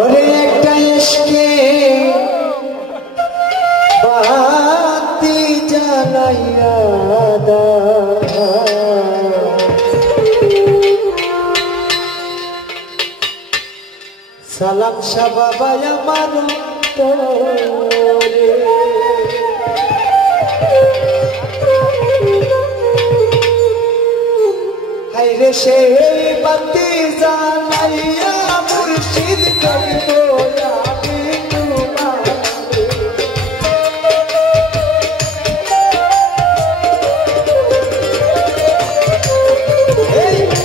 ওরে একটা ইশকে বাতি জ্বালাইয়া দাও, সালাম শাহ বাবা আমার তোরে। হায়রে সেই বাতি জ্বালাইয়া মুর্শিদ কইবো আমি তোমারে।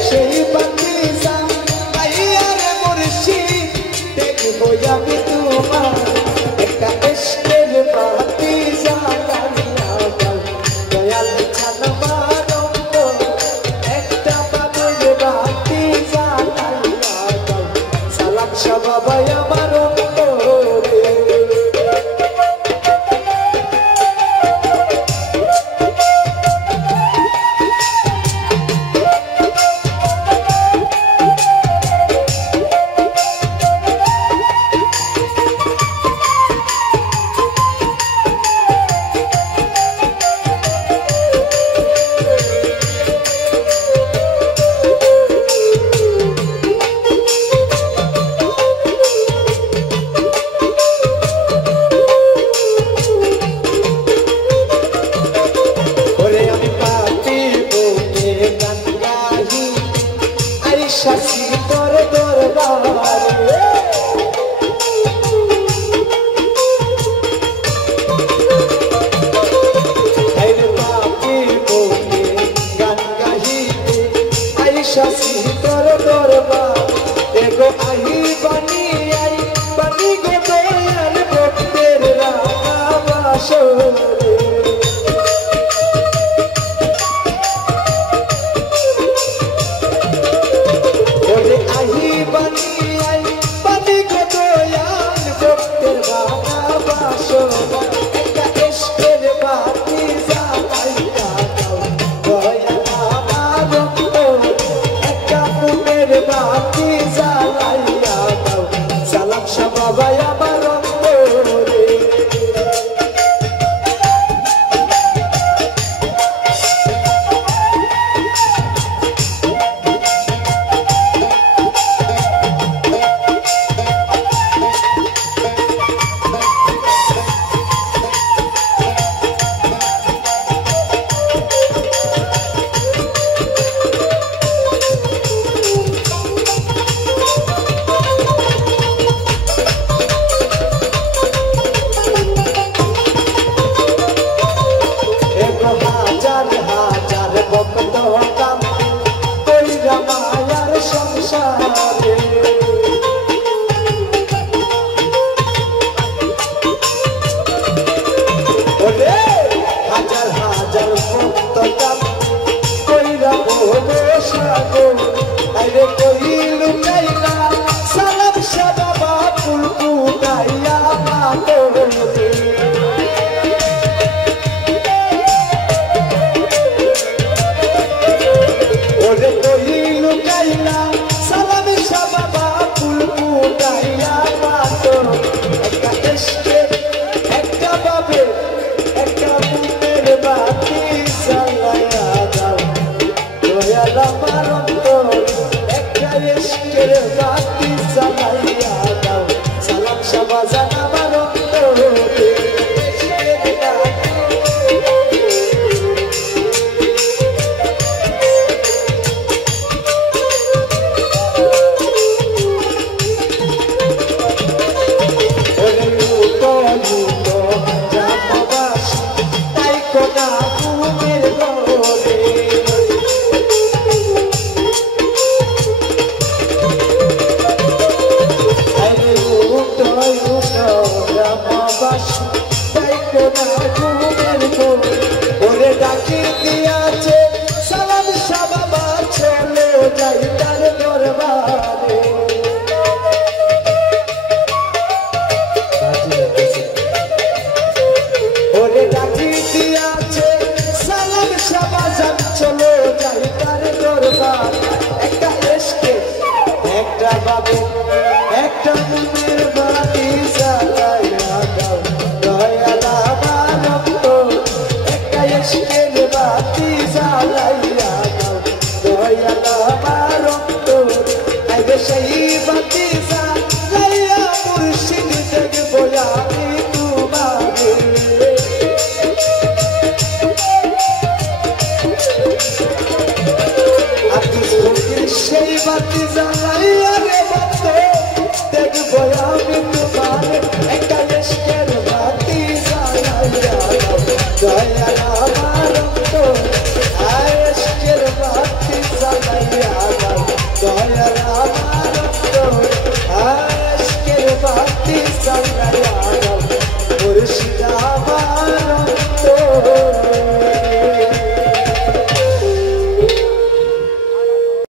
সেই বাতি জ্বালাইয়া রে মুর্শিদ দেখবো আমি তোমার। একটা ইশকের বাতি জ্বালাইয়া দাও, দয়াল ছানবার অন্তর। একটা বাতির বাতি জ্বালাইয়া দাও, সালাম শাহ বাবা আমার অন্তরে। শাসি তোর দরবারে আইরে পাপি বলে গান গাহিবে, আই শাসি তোর দরবারে। এগো আহি বানি গো দয়াল ভক্তের রাখা বাসরে। একটা বাবু একটা মনের বাতি জ্বালাইয়া দাও দয়াল আমার অন্তর একটা ইশকের বাতি জ্বালাইয়া দাও দয়াল আমার অন্তর আইবে সেই বাতি জ্বালাইয়া মুর্শিদ দেখবো আমি তোমাকে সেই বাতি জ্বালাইয়া রে বন্ধু দেখবো আমি তোমার